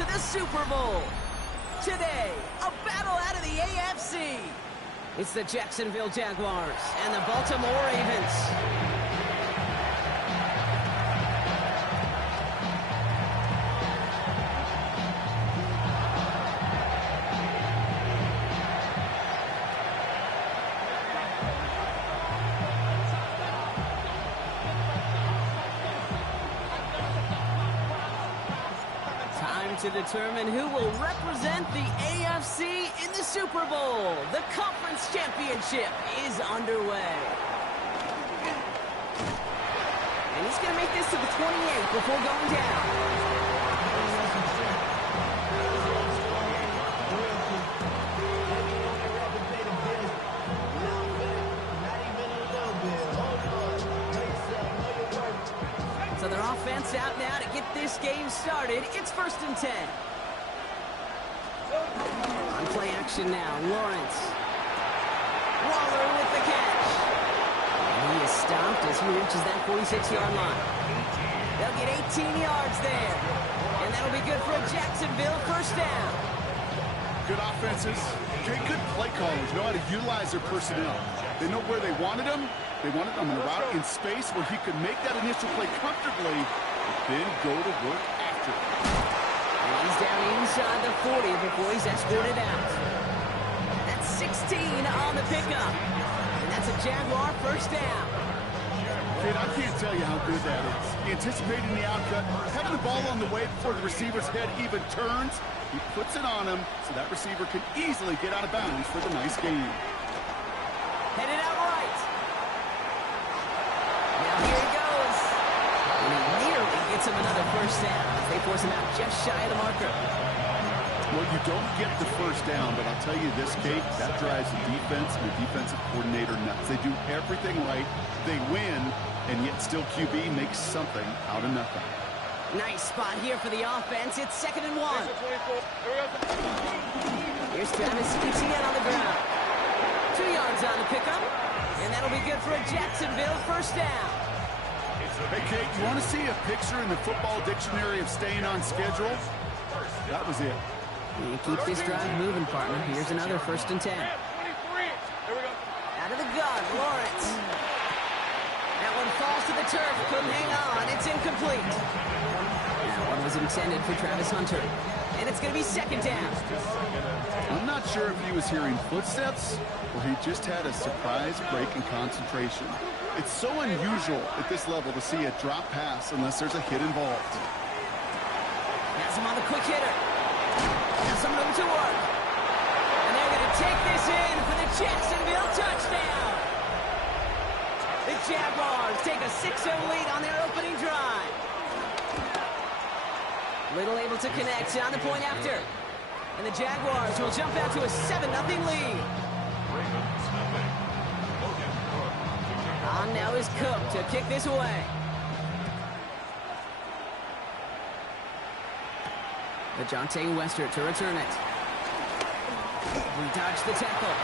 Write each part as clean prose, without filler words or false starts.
to the Super Bowl. Today, a battle out of the AFC. It's the Jacksonville Jaguars and the Baltimore Ravens. To determine who will represent the AFC in the Super Bowl. The Conference Championship is underway. And he's going to make this to the 28 before going down. So their offense out now to get this game started. It's 1st and 10. On play action now, Lawrence. Waller with the catch. And he is stopped as he reaches that 46-yard line. They'll get 18 yards there. And that'll be good for a Jacksonville 1st down. Good offenses. Good play callers know how to utilize their personnel. They know where they wanted them. They wanted him in a route in space where he could make that initial play comfortably, but then go to work after. And he's down inside the 40 before he's escorted out. That's 16 on the pickup. And that's a Jaguar 1st down. Kid, I can't tell you how good that is. Anticipating the outcut, having the ball on the way before the receiver's head even turns, he puts it on him so that receiver can easily get out of bounds for the nice game. Headed out right. Now here he goes. And he nearly gets him another 1st down. They force him out just shy of the marker. Well, you don't get the 1st down, but I'll tell you this, Kate, that drives the defense and the defensive coordinator nuts. They do everything right. They win, and yet still QB makes something out of nothing. Nice spot here for the offense. It's 2nd and 1. Here's Travis Etienne on the ground. 2 yards on the pickup, and that'll be good for a Jacksonville 1st down. Hey, Kate, you want to see a picture in the football dictionary of staying on schedule? That was it. You keep this drive moving, partner. Here's another 1st and 10. Out of the gun, Lawrence. That one falls to the turf. Couldn't hang on. It's incomplete. That one was intended for Travis Hunter. And it's going to be 2nd down. I'm not sure if he was hearing footsteps or he just had a surprise break in concentration. It's so unusual at this level to see a drop pass unless there's a hit involved. Has him on the quick hitter. Has some room to work. And they're going to take this in for the Jacksonville touchdown. The Jaguars take a 6-0 lead on their opening drive. Little able to connect on the point after. And the Jaguars will jump out to a 7-0 lead. On now is Cook to kick this away. DeJounte Westert to return it. We dodge the tackle.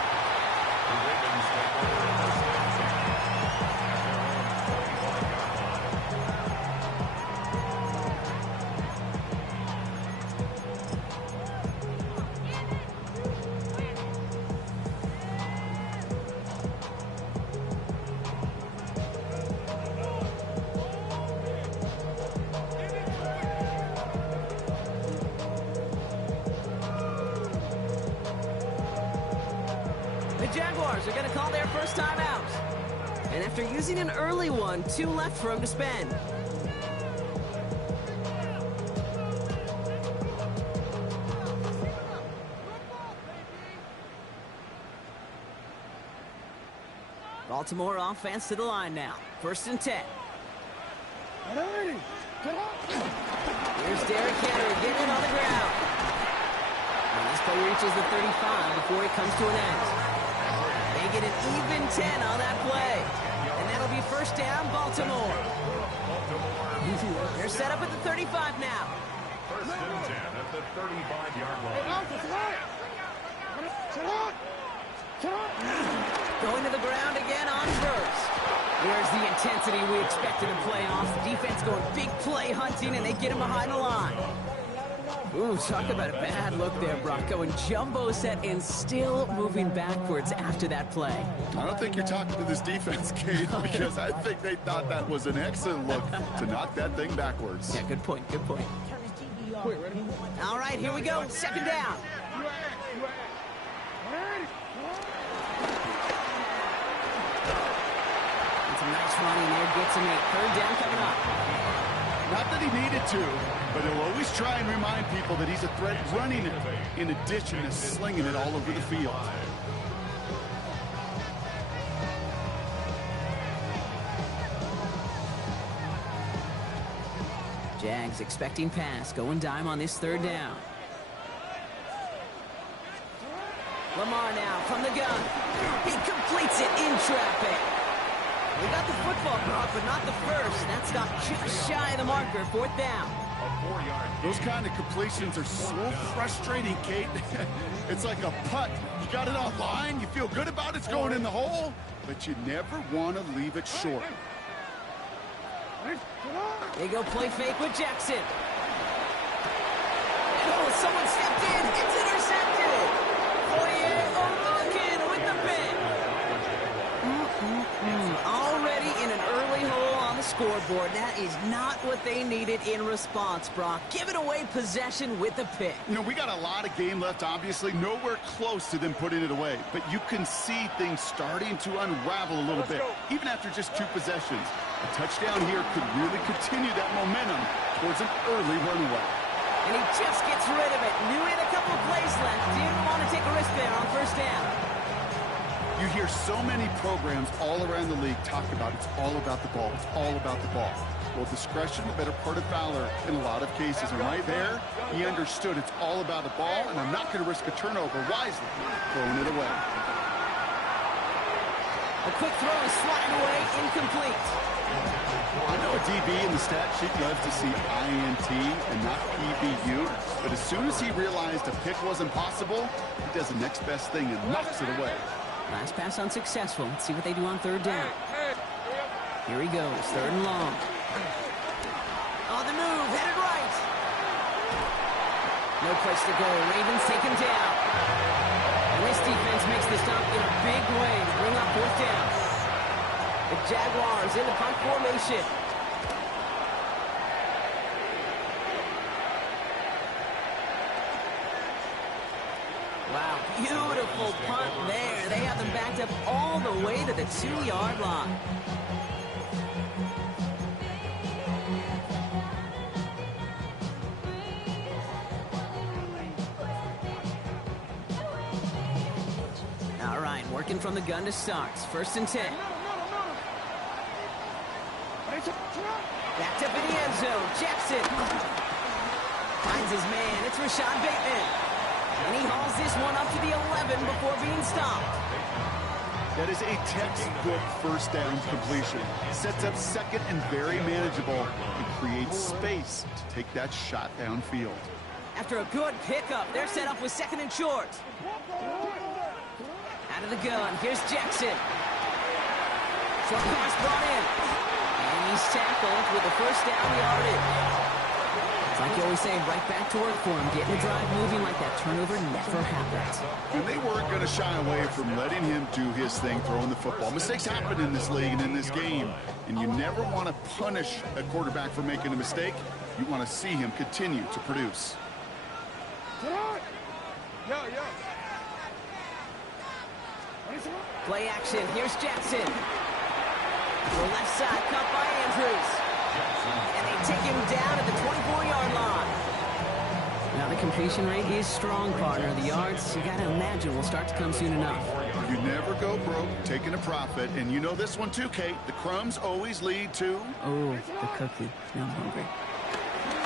The Jaguars are going to call their 1st time out. And after using an early one, 2 left for him to spend. Baltimore offense to the line now. 1st and 10. Here's Derrick Henry getting it on the ground. And this play reaches the 35 before it comes to an end. They get an even 10 on that play. And that'll be 1st down, Baltimore. They're set up at the 35 now. 1st and 10 at the 35-yard line. Going to the ground again on 1st. There's the intensity we expected in playoffs. The defense going big play hunting, and they get him behind the line. Ooh, talk about a bad look there, Brock. Going jumbo set and still moving backwards after that play. I don't think you're talking to this defense, Kate, because I think they thought that was an excellent look to knock that thing backwards. Yeah, good point, good point. All right, here we go. Second down. And some nice running there. Gets him a third down coming up. Not that he needed to, but he'll always try and remind people that he's a threat running it in addition to slinging it all over the field. Jags expecting pass, going dime on this third down. Lamar now from the gun. He completes it in traffic. We got the football, Brock, but not the first. That stop just shy of the marker, fourth down. Those kind of completions are so frustrating, Kate. It's like a putt. You got it on line, you feel good about it's going in the hole, but you never want to leave it short. They go play fake with Jackson. Oh, someone stepped in. It's intercepted. Fourier looking with the pick. Already in an early hole on the scoreboard. That is not what they needed in response, Brock. Giving away possession with the pick. You know, we got a lot of game left, obviously. Nowhere close to them putting it away. But you can see things starting to unravel a little bit, even after just 2 possessions. A touchdown here could really continue that momentum towards an early runaway. And he just gets rid of it. Knew he had a couple of plays left. Didn't want to take a risk there on first down. You hear so many programs all around the league talk about it's all about the ball. It's all about the ball. Well, discretion, the better part of valor in a lot of cases. And right there, he understood it's all about the ball, and I'm not going to risk a turnover wisely, throwing it away. A quick throw is sliding away, incomplete. I know a DB in the stat sheet loves to see INT and not PBU, but as soon as he realized a pick wasn't possible, he does the next best thing and knocks it away. Last pass unsuccessful. Let's see what they do on third down. Here he goes, third and long. On the move, headed right. No place to go. Ravens take him down. And this defense makes the stop in a big way to bring up fourth down. The Jaguars in the punt formation. Wow, beautiful punt there. They have them backed up all the way to the 2-yard line. All right, working from the gun to start. First and 10. Backed up in the end zone. Jackson finds his man. It's Rashad Bateman. And he hauls this one up to the 11 before being stopped. That is a textbook first down completion. Sets up second and very manageable and creates space to take that shot downfield. After a good pickup, they're set up with second and short. Out of the gun, here's Jackson. Short pass brought in. And he's tackled with the first down yardage. It's like you always say, right back to work for him. Getting the drive moving like that turnover never happened. And they weren't going to shy away from letting him do his thing, throwing the football. Mistakes happen in this league and in this game. And you never want to punish a quarterback for making a mistake. You want to see him continue to produce. Play action. Here's Jackson. The left side cut by Andrews. And they take him down at the 24-yard line. Now the completion rate is strong, partner. The yards, you got to imagine, will start to come soon enough. You never go broke taking a profit. And you know this one too, Kate. The crumbs always lead to... Oh, the cookie. Now I'm hungry.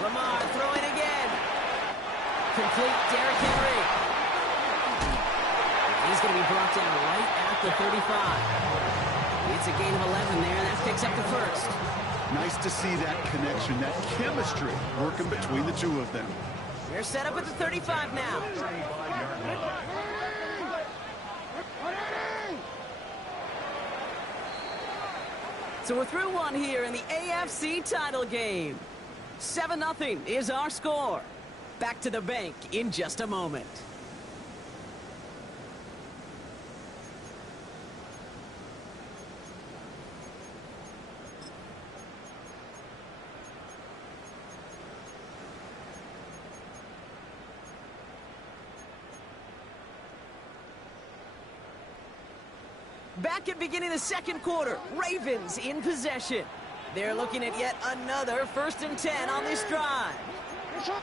Lamar throwing again. Complete Derrick Henry. He's going to be brought down right at the 35. It's a gain of 11 there. That picks up the first. Nice to see that connection, that chemistry working between the two of them. They're set up at the 35 now. So we're through one here in the AFC title game. 7-0 is our score. back to the bank in just a moment. Back at beginning of the second quarter, Ravens in possession. They're looking at yet another 1st and 10 on this drive. From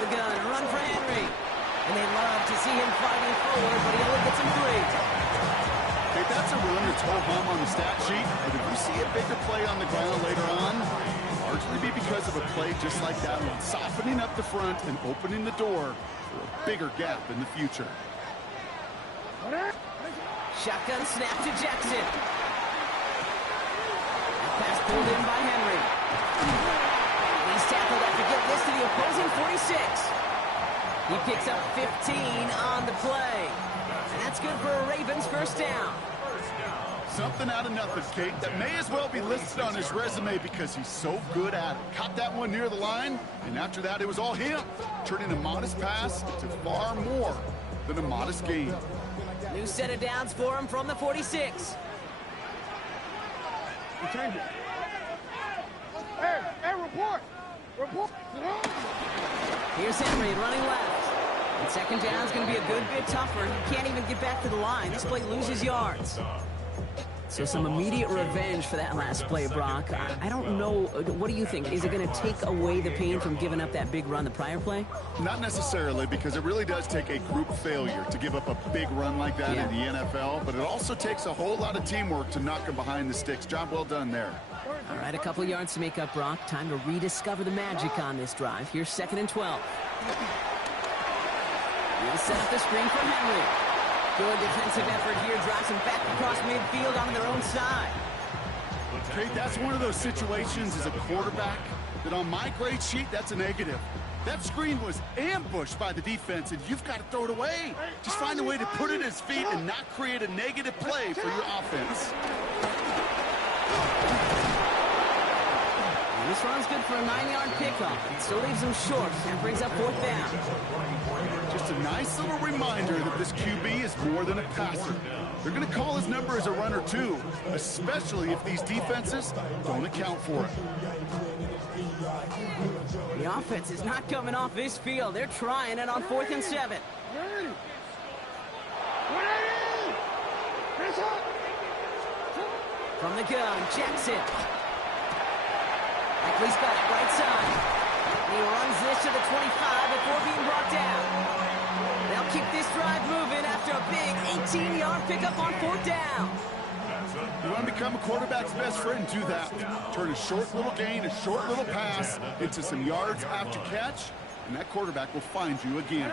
the gun, run for Henry. And they love to see him fighting forward, but he only gets him 3. Okay, that's a run that's ho-hum on the stat sheet, but if you see a bigger play on the ground later on, largely be because of a play just like that one, softening up the front and opening the door for a bigger gap in the future. Shotgun snap to Jackson. That pass pulled in by Henry. He's tackled after getting this to the opposing 46. He picks up 15 on the play. And that's good for a Ravens 1st down. Something out of nothing, Kate, that may as well be listed on his resume because he's so good at it. Caught that one near the line, and after that, it was all him, turning a modest pass into far more than a modest gain. New set of downs for him from the 46. Hey, report! Report! Here's Henry running left. And 2nd down is going to be a good bit tougher. He can't even get back to the line. This play loses yards. So some immediate revenge for that last play, Brock. I don't know. What do you think? Is it going to take away the pain from giving up that big run the prior play? Not necessarily, because it really does take a group failure to give up a big run like that in the NFL, but it also takes a whole lot of teamwork to knock him behind the sticks. Job well done there. All right, a couple yards to make up, Brock. Time to rediscover the magic on this drive. Here's 2nd and 12. He'll set up the screen for Henry. Good defensive effort here. Drives him back across midfield on their own side. Okay, that's one of those situations as a quarterback that on my grade sheet, that's a negative. That screen was ambushed by the defense, and you've got to throw it away. Just find a way to put it at his feet and not create a negative play for your offense. This run's good for a 9-yard pickup. It still leaves him short. That brings up 4th down. Just a nice little reminder that this QB is more than a passer. They're going to call his number as a runner, too, especially if these defenses don't account for it. The offense is not coming off this field. They're trying it on 4th and 7. From the gun, Jackson. He's got it right side. He runs this to the 25 before being brought down. They'll keep this drive moving after a big 18-yard pickup on 4th down. You want to become a quarterback's best friend, do that. Turn a short little gain, a short little pass into some yards after catch, and that quarterback will find you again.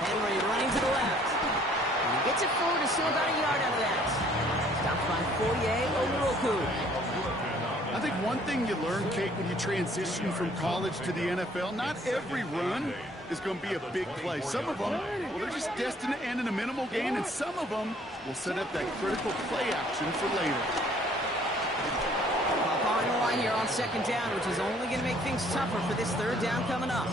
Henry running to the left. And he gets it forward to still about a yard out of that. Stopped by Foye Oluokun. I think one thing you learn, Kate, when you transition from college to the NFL, not every run is going to be a big play. Some of them, well, they're just destined to end in a minimal gain, and some of them will set up that critical play action for later. Pop on the line here on 2nd down, which is only going to make things tougher for this 3rd down coming up.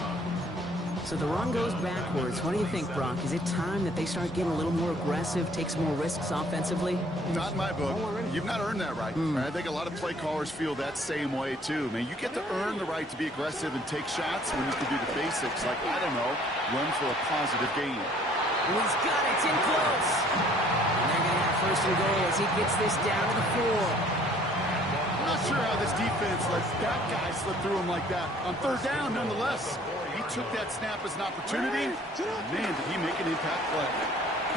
So the run goes backwards. What do you think, Brock? Is it time that they start getting a little more aggressive, take some more risks offensively? Not in my book. You've not earned that right. I think a lot of play callers feel that same way, too. Man, you get to earn the right to be aggressive and take shots when you can do the basics, like, I don't know, run for a positive gain. And he's got it. It's in close. And they're going to have 1st and goal as he gets this down to the 4. I'm not sure how this defense lets that guy slip through him like that. On 3rd down, nonetheless. He took that snap as an opportunity. Man, did he make an impact play.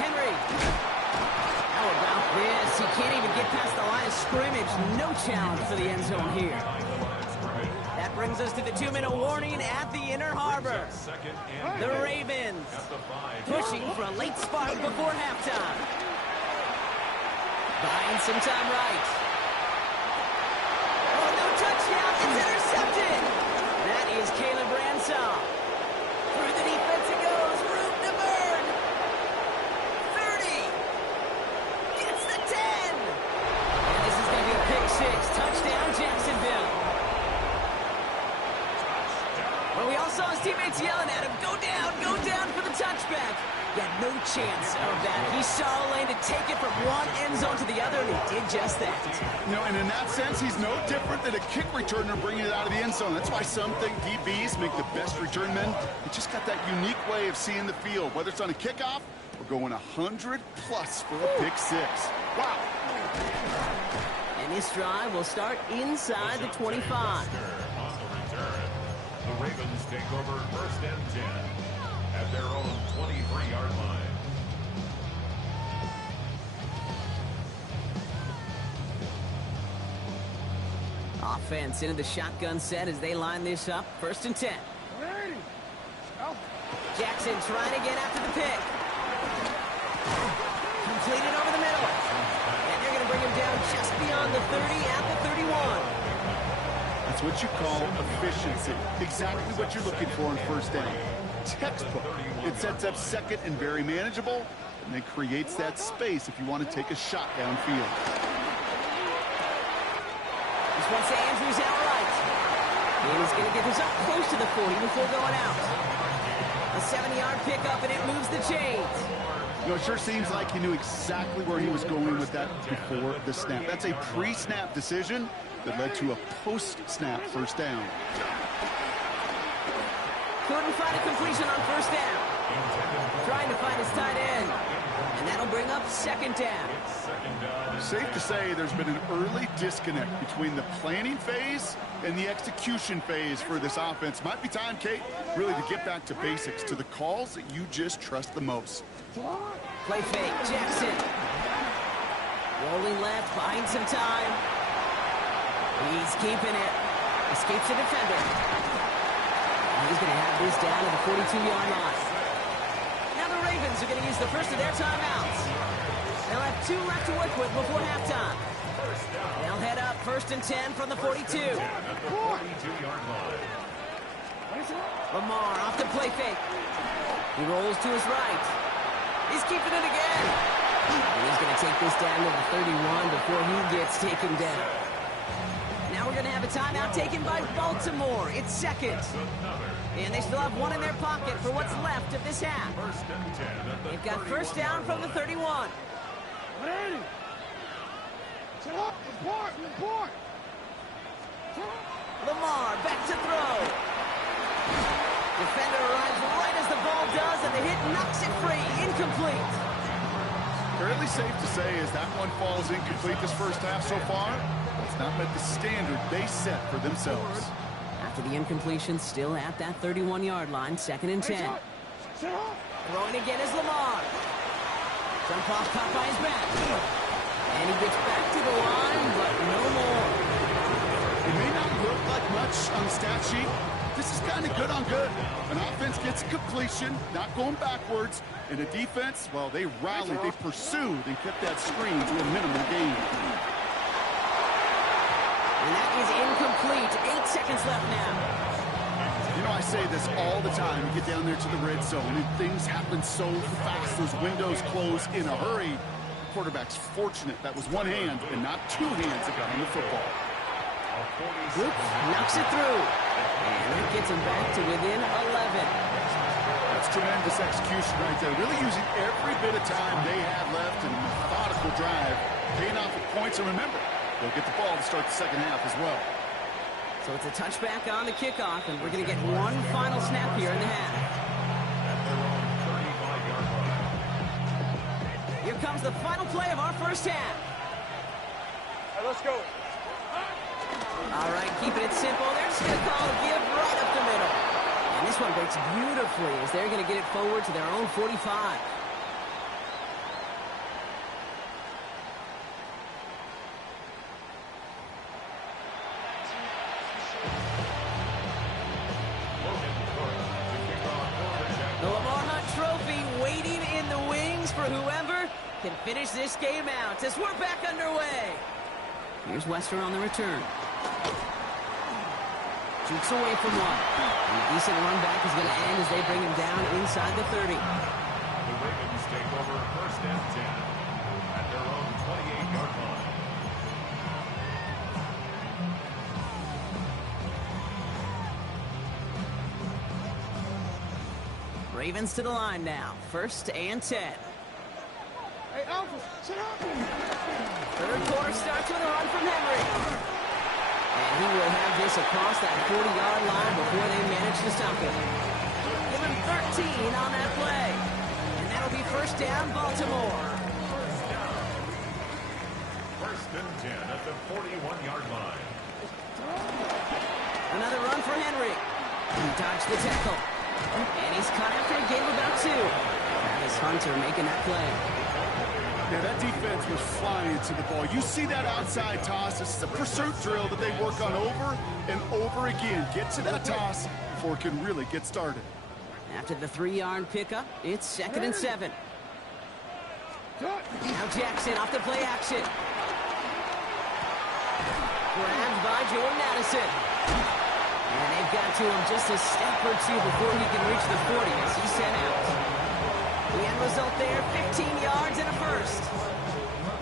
Henry. How about this? He can't even get past the line of scrimmage. No challenge for the end zone here. That brings us to the 2-minute warning at the Inner Harbor. The Ravens pushing for a late spark before halftime. Buying some time right. Oh, no touchdown. It's intercepted. That is Caleb Ransom. Through the defense it goes. Room to burn. teammates yelling at him, go down for the touchback. He had no chance of that. He saw a lane to take it from one end zone to the other, and he did just that. You know, and in that sense, he's no different than a kick returner bringing it out of the end zone. That's why some think DBs make the best return men. They just got that unique way of seeing the field, whether it's on a kickoff or going 100+ for a pick six. Wow. And this drive will start inside the 25. On the return, the Ravens take over first and 10 at their own 23-yard line. Offense into the shotgun set as they line this up. First and 10. Ready. Out. Jackson trying to get after the pick. Completed over the middle. And they're going to bring him down just beyond the 30 at the 31. That's what you call efficiency. Exactly what you're looking for in first down. Textbook. It sets up second and very manageable, and then creates that space if you want to take a shot downfield. This one's to Andrews outright. And he's going to get this up close to the 40 before going out. A 7-yard pickup, and it moves the chains. You know, it sure seems like he knew exactly where he was going with that before the snap. That's a pre-snap decision that led to a post-snap first down. Couldn't find a completion on first down. Trying to find his tight end. And that'll bring up second down. Safe to say there's been an early disconnect between the planning phase and the execution phase for this offense. Might be time, Kate, really to get back to basics, to the calls that you just trust the most. Play fake, Jackson. Rolling left, buying some time. He's keeping it. Escapes the defender. And he's going to have this down to the 42-yard line. Now the Ravens are going to use the first of their timeouts. They'll have 2 left to work with before halftime. They'll head up first and 10 from the 42. Lamar off the play fake. He rolls to his right. He's keeping it again. And he's going to take this down to the 31 before he gets taken down. Now we're going to have a timeout taken by Baltimore. It's second. And they still have one in their pocket for what's left of this half. They've got first down from the 31. Ready. Set up. Report. Lamar back to throw. Defender arrives right as the ball does, and the hit knocks it free. Incomplete. Fairly safe to say as that one falls incomplete this first half so far, it's not met the standard they set for themselves. After the incompletion, still at that 31-yard line, second and 10. Throwing again is Lamar. Jump off caught by his back. And he gets back to the line, but no more. It may not look like much on the stat sheet. This is kind of good on good. An offense gets completion, not going backwards. And a defense, well, they rallied, they pursued, and kept that screen to a minimal gain. And that is incomplete. 8 seconds left now. You know, I say this all the time. You get down there to the red zone, and things happen so fast. Those windows close in a hurry. The quarterback's fortunate that was one hand and not 2 hands that got him the football. Luke knocks it through. And that gets him back to within 11. That's tremendous execution right there. Really using every bit of time they had left in a methodical drive. Paying off with points. And remember, they'll get the ball to start the second half as well. So it's a touchback on the kickoff, and we're going to get one final snap here in the half. Here comes the final play of our first half. All right, let's go. All right, keeping it simple. They're just going to call a give right up the middle. And this one breaks beautifully as they're going to get it forward to their own 45. The Lamar Hunt Trophy waiting in the wings for whoever can finish this game out as we're back underway. Here's Western on the return. Shoots away from one. And a decent run back is going to end as they bring him down inside the 30. The Ravens take over first and 10 at their own 28-yard line. Ravens to the line now. 1st and 10. Hey, Alpha, sit up. Third quarter starts with a run from Henry. And he will have this across that 40-yard line before they manage to stop him. Give him 13 on that play. And that'll be 1st down, Baltimore. 1st and 10 at the 41-yard line. Another run for Henry. He dodged the tackle. And he's caught after a gain of about 2. Travis Hunter making that play. Yeah, that defense was flying to the ball. You see that outside toss. This is a pursuit drill that they work on over and over again. Get to that toss before it can really get started. After the 3-yard pickup, it's 2nd and 7. Now Jackson off the play action. Grabbed by Jordan Addison. And they've got to him just a step or 2 before he can reach the 40 as he's sent out. The end result there, 15 yards and a 1st.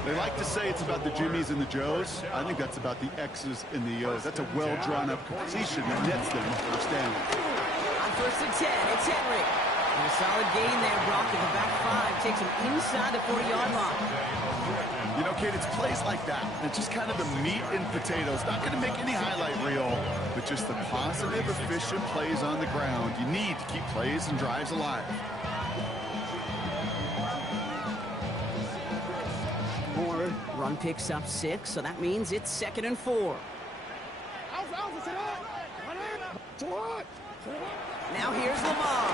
They like to say it's about the Jimmies and the Joes. I think that's about the X's and the O's. That's a well-drawn-up completion that nets them a 1st down. On 1st and 10, it's Henry. And a solid gain there, Brock, at the back 5. Takes him inside the 40-yard line. You know, Kate, it's plays like that. It's just kind of the meat and potatoes. Not going to make any highlight reel, but just the positive, efficient plays on the ground. You need to keep plays and drives alive. Run picks up 6, so that means it's 2nd and 4. Alpha, sit up. Now here's Lamar.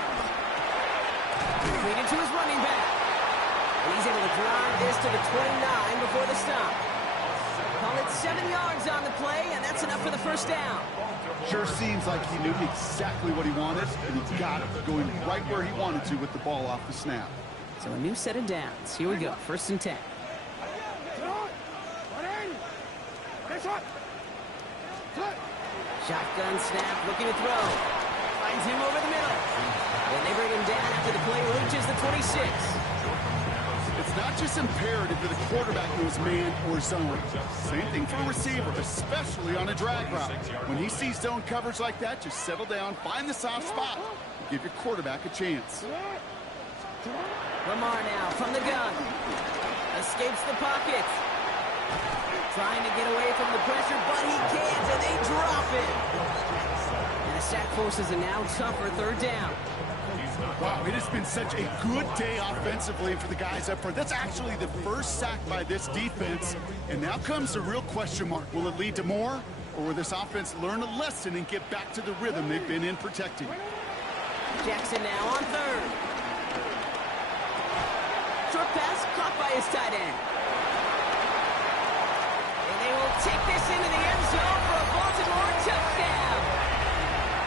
Completed to his running back. And he's able to drive this to the 29 before the stop. Call it 7 yards on the play, and that's enough for the 1st down. Sure seems like he knew exactly what he wanted, and he got it going right where he wanted to with the ball off the snap. So a new set of downs. Here we go, 1st and 10. Shotgun snap, looking to throw. Finds him over the middle. And they bring him down after the play reaches the 26. It's not just imperative that the quarterback knows man or zone. Same thing for a receiver, especially on a drag route. When he sees zone coverage like that, just settle down, find the soft spot, and give your quarterback a chance. Lamar now from the gun. Escapes the pocket. Trying to get away from the pressure, but he can't, and they drop it. And the sack forces a now tougher 3rd down. Wow, it has been such a good day offensively for the guys up front. That's actually the 1st sack by this defense. And now comes the real question mark. Will it lead to more, or will this offense learn a lesson and get back to the rhythm they've been in protecting? Jackson now on 3rd. Short pass caught by his tight end. They will take this into the end zone for a Baltimore touchdown.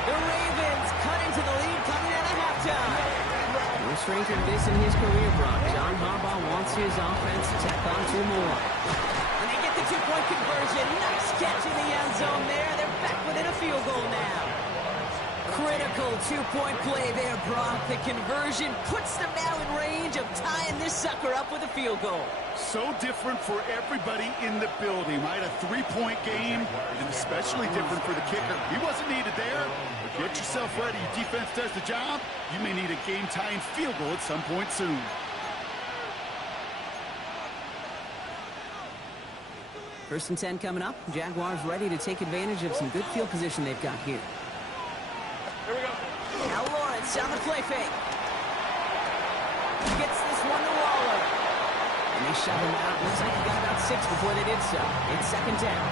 The Ravens cut into the lead coming out of halftime. No stranger to this in his career, Brock. John Harbaugh wants his offense to tack on 2 more. And they get the 2-point conversion. Nice catch in the end zone there. They're back within a field goal now. Critical 2-point play there, Brock. The conversion puts them now in range of tying this sucker up with a field goal. So different for everybody in the building, right? A 3-point game, and especially different for the kicker. He wasn't needed there, but get yourself ready. Your defense does the job. You may need a game-tying field goal at some point soon. First and 10 coming up. Jaguars ready to take advantage of some good field position they've got here. Here we go. Now Lawrence on the play fake. Gets this one to Waller. And they shove him out. Looks like he got about 6 before they did so. It's 2nd down.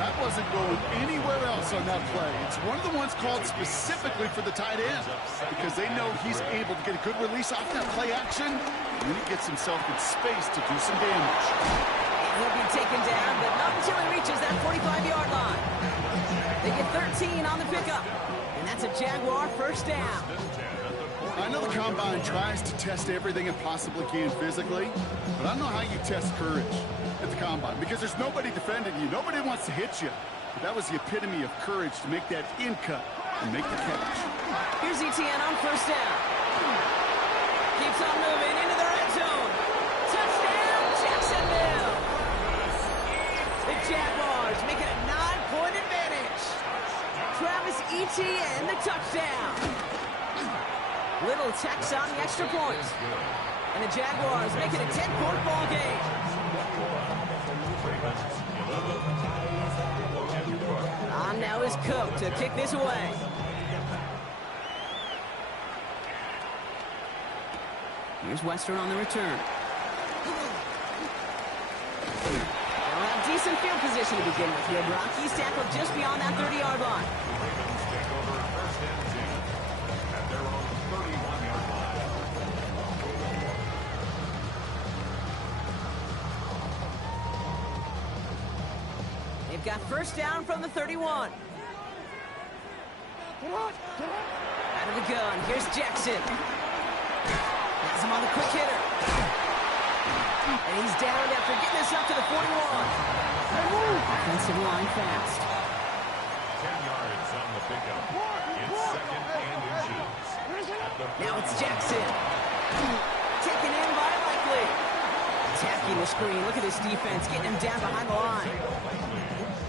That wasn't going anywhere else on that play. It's one of the ones called specifically for the tight end because they know he's able to get a good release off that play action, and then he gets himself in space to do some damage. He'll be taken down, but not until he reaches that 45-yard line. They get 13 on the pickup, and that's a Jaguar 1st down. I know the Combine tries to test everything it possibly can physically, but I don't know how you test courage at the Combine because there's nobody defending you. Nobody wants to hit you. But that was the epitome of courage to make that in cut and make the catch. Here's Etienne on 1st down. Keeps on moving into the red zone. Touchdown, Jacksonville. The Jaguars make it a 9-point advantage. Travis Etienne, the touchdown. Little tax on the extra point. And the Jaguars make it a 10-point ball game. On now is Cook to kick this away. Here's Western on the return. They'll have decent field position to begin with here. Rockies tackled just beyond that 30-yard line. Ravens take over first and 10 at their own 31-yard line. They've got first down from the 31. Out of the gun, here's Jackson. Has him on the quick hitter. And he's down after getting this up to the 41. Offensive line fast. 10 yards on the pickup. It's second and inches. Now it's Jackson. Taken in by Likely. Attacking the screen. Look at this defense getting him down behind the line.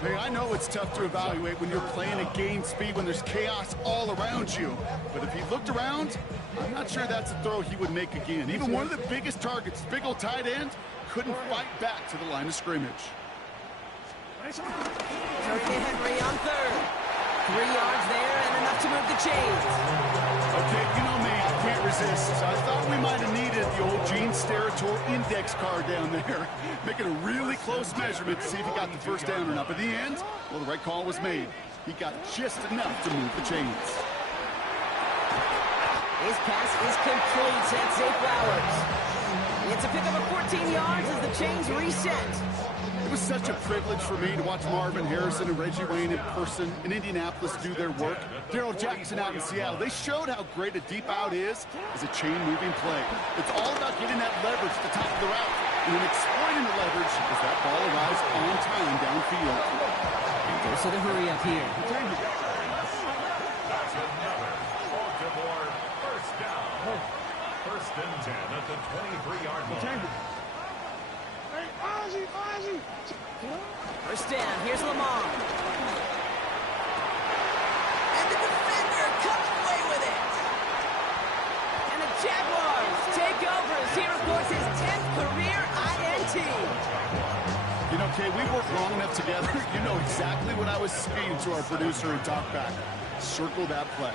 Hey, I know it's tough to evaluate when you're playing at game speed when there's chaos all around you. But if he looked around, I'm not sure that's a throw he would make again. Even one of the biggest targets, big old tight end, couldn't fight back to the line of scrimmage. Curry to Henry on third. 3 yards there and enough to move the chains. Okay, you know me, I can't resist. I thought we might have needed the old Gene Steratore index card down there. Making a really close measurement to see if he got the first down or not. But in the end, well, the right call was made. He got just enough to move the chains. His pass is complete. That's Zay Flowers. It's a pickup of 14 yards as the chains reset. It was such a privilege for me to watch Marvin Harrison and Reggie Wayne in person in Indianapolis do their work. Daryl Jackson out in Seattle. They showed how great a deep out is as a chain-moving play. It's all about getting that leverage at the top of the route and then exploiting the leverage as that ball arrives on time downfield. Goes to the hurry up here. That's another Baltimore first down. First and 10 at the 23-yard line. Hey, Ozzie, Ozzie. First down, here's Lamar. And the defender comes away with it. And the Jaguars take over as he reports his 10th career INT. You know, Kay, we worked long enough together. You know exactly what I was saying to our producer and talkback. Circle that play.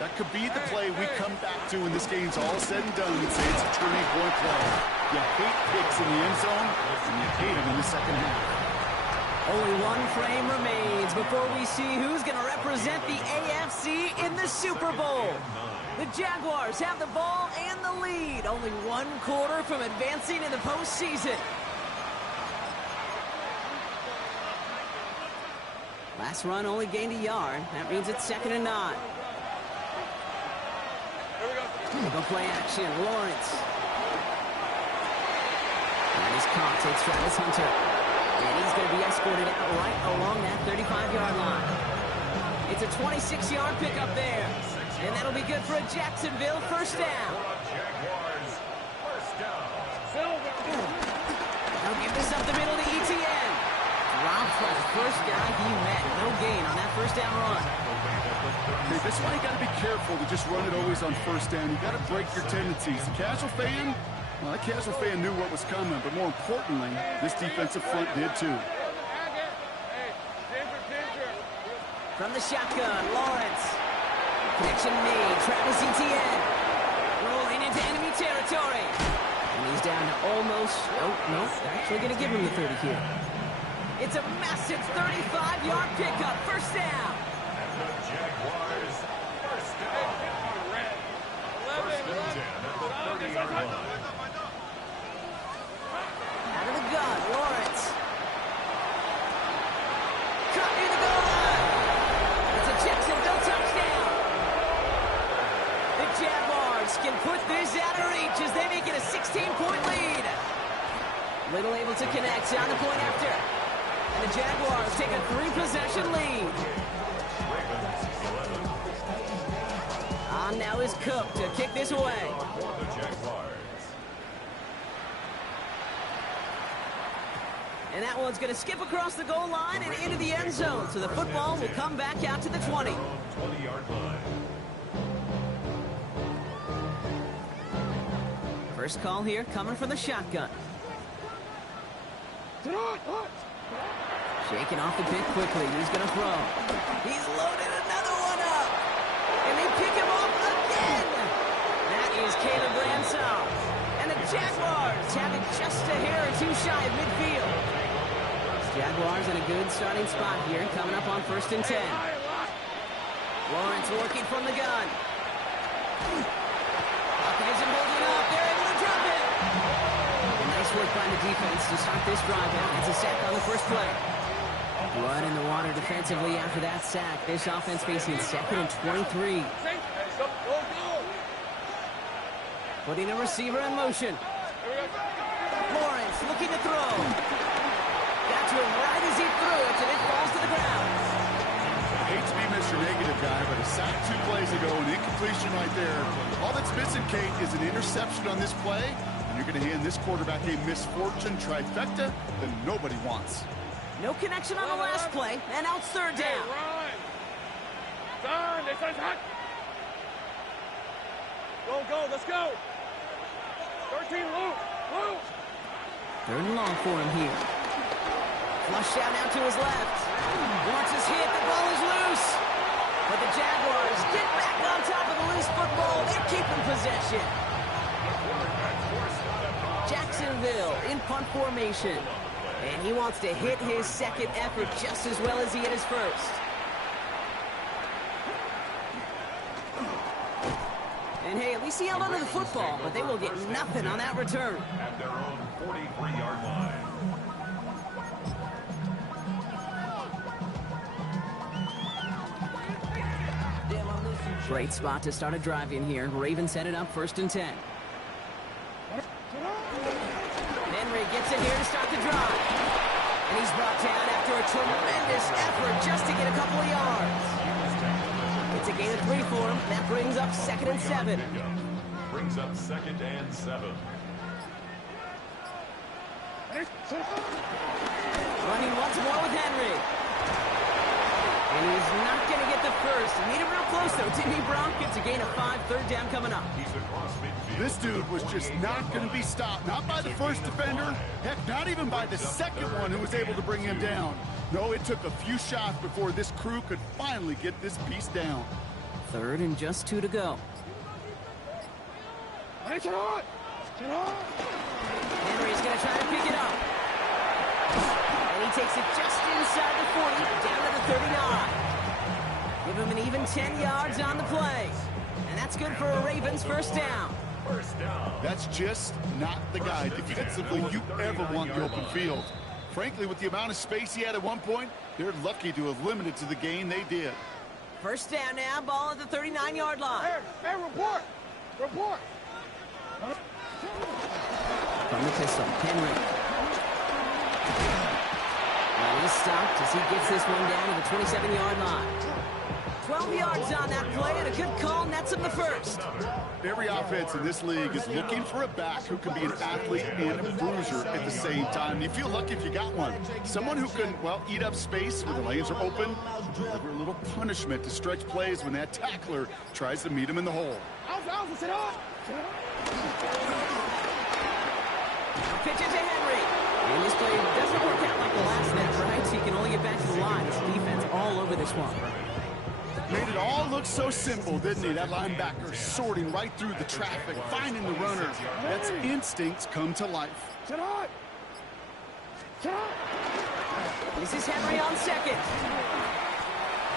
That could be the play we come back to when this game's all said and done and say it's a turning point play. You hate picks in the end zone, and you hate them in the second half. Only one frame remains before we see who's going to represent the AFC in the Super Bowl. The Jaguars have the ball and the lead. Only 1 quarter from advancing in the postseason. Last run only gained a yard. That means it's 2nd and 9. Go play action, Lawrence. And his caught, takes Travis Hunter. And he's going to be escorted out right along that 35-yard line. It's a 26-yard pickup there. And that'll be good for a Jacksonville first down. Jaguars first down. They'll give this up the middle to ETN. Robbed by the first guy he met. No gain on that first down run. Okay, this is why you got to be careful to just run it always on first down. You got to break your tendencies. The casual fan, well, that casual fan knew what was coming, but more importantly, this defensive front did too. From the shotgun, Lawrence. Connection made. Travis Etienne rolling into enemy territory. And he's down to almost, no, they're actually going to give him the 30 here. It's a massive 35-yard pickup, first down. The Jaguars first down. First and 10 at the 30-yard line. Out of the gun, Lawrence. Caught near the goal line. It's a Jacksonville touchdown. The Jaguars can put this out of reach as they make it a 16-point lead. Little able to connect on the point after. And the Jaguars take a 3-possession lead. On now is Cook to kick this away. For the Jaguars. And that one's going to skip across the goal line and into the end zone. So the football will come back out to the 20. 20-yard line. First call here coming from the shotgun. Shaking off the bit quickly. He's going to throw. He's loaded another one up. And they pick him off again. That is Caleb Ransom. And the Jaguars have it just a hair or two shy of midfield. Jaguars in a good starting spot here, coming up on 1st and 10. Lawrence working from the gun. Buckeyes are holding up. They're able to drop it. And nice work by the defense to start this drive out. It's a sack on the first play. Blood in the water defensively after that sack. This offense facing 2nd and 23. Putting a receiver in motion. Lawrence looking to throw. Got to him right as he threw it, and it falls to the ground. I hate to be Mr. Negative guy, but a sack 2 plays ago, an incompletion right there. All that's missing, Kate, is an interception on this play, and you're going to hand this quarterback a misfortune trifecta that nobody wants. No connection on the last play, and now it's 3rd down. Go, let's go. 13, Luke. 3rd and long for him here. Flushed out now to his left. Lawrence is hit. The ball is loose. But the Jaguars get back on top of the loose football. They're keeping possession. Jacksonville in punt formation. And he wants to hit his 2nd effort just as well as he hit his 1st. And hey, at least he held onto the football, but they will get nothing on that return. At their own 43-yard line. Great spot to start a drive in here. Ravens set it up 1st and 10. Henry gets it here to start the drive. And he's brought down after a tremendous effort just to get a couple of yards. It's a gain of 3 for him. That brings up 2nd and 7. Brings up 2nd and 7. Running once more with Henry. And he's not going to get the first. He made it real close, though. Timmy Brown gets a gain of 5. 3rd down coming up. He's across midfield. This dude was just not going to be stopped. Not by the first defender. Heck, not even by the 2nd one who was able to bring him down. No, it took a few shots before this crew could finally get this piece down. 3rd and just 2 to go. Henry's going to try to pick it up. And he takes it just inside the 40, down to the 39. Give him an even 10 yards on the play. And that's good for a Ravens 1st down. That's just not the guy defensively you ever want the open field. Frankly, with the amount of space he had at one point, they're lucky to have limited to the gain they did. 1st down now, ball at the 39-yard line. Hey, report. From the pistol, Henry. Well, he's stopped as he gets this one down to the 27-yard line. 12 yards on that play, and a good call nets him the 1st. Every offense in this league is looking for a back who can be an athlete and a bruiser at the same time. You feel lucky if you got one. Someone who can, well, eat up space when the lanes are open, deliver a little punishment to stretch plays when that tackler tries to meet him in the hole. Pitch it to Henry. And this play doesn't work out like the last net, right? So he can only get back to the line. His defense all over this one. Made it all look so simple, didn't he? That linebacker sorting right through the traffic, finding the runner. That's instincts come to life. This is Henry on 2nd.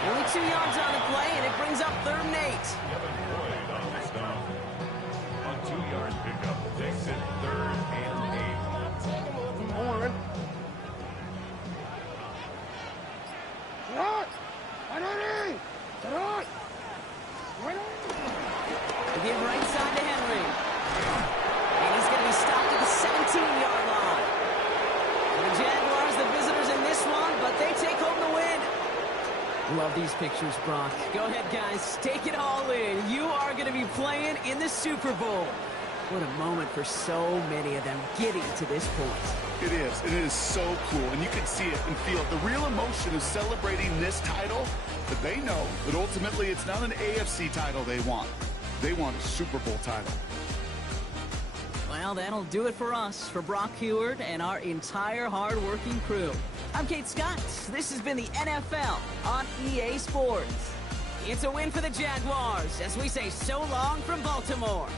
Only 2 yards on the play, and it brings up 3rd and 8. Kevin Boyd on the stop. A 2-yard pickup takes it 3rd and 8. Give right side to Henry. And he's going to be stopped at the 17-yard line. The Jaguars, the visitors in this one, but they take home the win. Love these pictures, Brock. Go ahead, guys. Take it all in. You are going to be playing in the Super Bowl. What a moment for so many of them getting to this point. It is, and it is so cool, and you can see it and feel it. The real emotion is celebrating this title, but they know that ultimately it's not an AFC title they want. They want a Super Bowl title. Well, Well, that'll do it for us, for Brock Heward and our entire hard-working crew. I'm Kate Scott. This has been the NFL on EA Sports. It's a win for the Jaguars as we say so long from Baltimore.